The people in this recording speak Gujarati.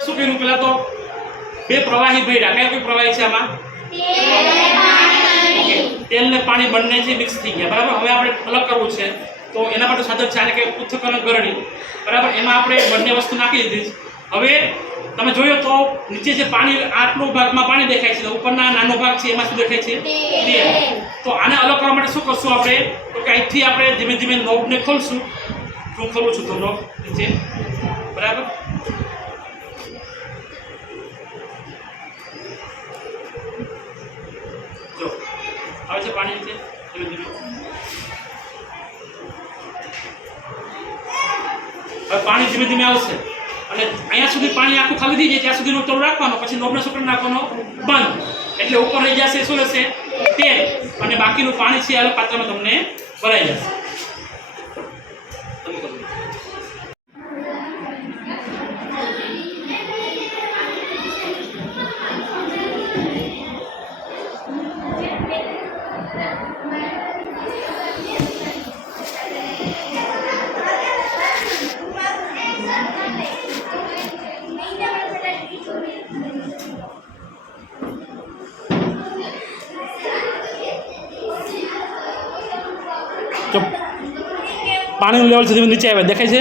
શું કર્યું પેલા તો બે પ્રવાહી ભર્યા કયા કોઈ પ્રવાહી છે આમાં તેલ ને પાણી બંને છે મિક્સ થઈ ગયા બરાબર હવે આપણે અલગ કરવું છે તો એના માટે સાધન છે આને કે પૃથ્થકરણ ગરણી બરાબર એમાં આપણે બંને વસ્તુ નાખી દીધી હવે તમે જોયો તો નીચે જે પાણી આટલો ભાગમાં પાણી દેખાય છે ઉપરના નાનો ભાગ છે એમાં શું દેખાય છે તેલ તો આને અલગ કરવા માટે શું કરશું આપણે તો કે અહીંથી આપણે ધીમે ધીમે નોબને ખોલશું હું ખોલું છું તો નોબ નીચે બરાબર જો આવે છે પાણી નીચે ધીમે ધીમે હવે પાણી ધીમે ધીમે આવશે અને અહીંયા સુધી પાણી આખું ખાલી થઈ જાય ત્યાં સુધીનો ચાલુ રાખવાનો પછી નોબને શું કરી નાખવાનો બંધ એટલે ઉપર રહી જશે શું રહેશે તેલ અને બાકીનું પાણી છે આ પાત્રમાં તમને ભરાઈ જશે પાણીનું લેવલ સુધી નીચે આવે દેખાય છે